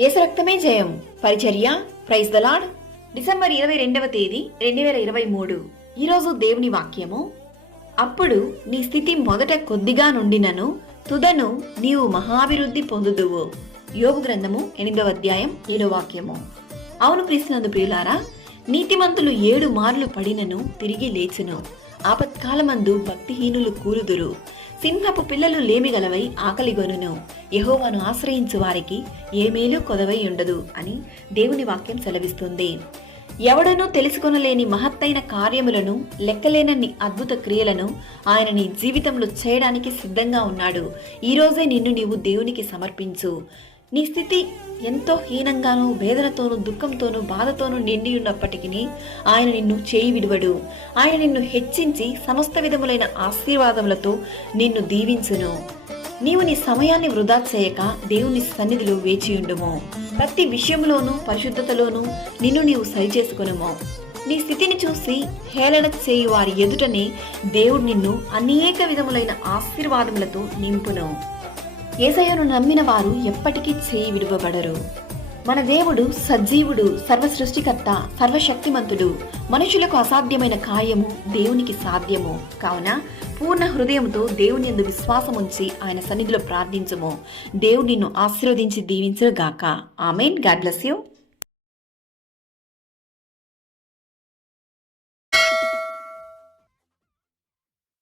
యేసు రక్తమే జయం. పరిచర్య. Praise the lord. డిసెంబర్ 22వ తేదీ 2023. ఈరోజు దేవుని వాక్యము. అప్పుడు నీ స్థితి మొదట కొద్దిగా నుండినను తుదను నీవు మహాభివృద్ధి పొందుదువు. యోబు గ్రంథము 8వ అధ్యాయం 7వ వాక్యము. అవును క్రీస్తునందు ప్రియులారా, నీతిమంతులు 7 మార్లు పడినను తిరిగి లేచును. ఆపత్కాలమందు భక్తిహీనులు కూలుదురు. సింహపు పిల్లలు లేమిగలవై ఆకలిగొనును. యెహోవాను ఆశ్రయించు వారికి ఏ మేలు కొదవై ఉండదు అని దేవుని వాక్యం సెలవిస్తుంది. ఎవడనూ తెలుసుకొనలేని మహత్తైన కార్యములను, లెక్కలేనన్ని అద్భుత క్రియలను ఆయన నీ జీవితంలో చేయడానికి సిద్ధంగా ఉన్నాడు. ఈరోజే నిన్ను నీవు దేవునికి సమర్పించు. నీ స్థితి ఎంతో హీనంగానూ, వేదనతోనూ, దుఃఖంతోనూ, బాధతోనూ నిండి ఉన్నప్పటికీ ఆయన నిన్ను చేయి విడువడు. ఆయన నిన్ను హెచ్చించి సమస్త విధములైన ఆశీర్వాదములతో నిన్ను దీవించును. నీవు నీ సమయాన్ని వృధా చేయక దేవుని సన్నిధిలో వేచియుండుము. ప్రతి విషయంలోనూ పరిశుద్ధతలోనూ నిన్ను నీవు సరిచేసుకొనుము. నీ స్థితిని చూసి హేళన చేయు వారి ఎదుటనే దేవుడు నిన్ను అనేక విధములైన ఆశీర్వాదములతో నింపును. యేసయ్యను నమ్మిన వారు ఎప్పటికీ చేయి విడువబడరు. మన దేవుడు సజీవుడు, సర్వ సృష్టికర్త, సర్వశక్తిమంతుడు. మనుషులకు అసాధ్యమైన కార్యము దేవునికి సాధ్యము. కావున పూర్ణ హృదయంతో దేవుని యందు విశ్వాసముంచి ఆయన సన్నిధిలో ప్రార్థించుము. దేవుడు నిన్ను ఆశీర్వదించి దీవించుగాక. ఆమేన్. God bless you.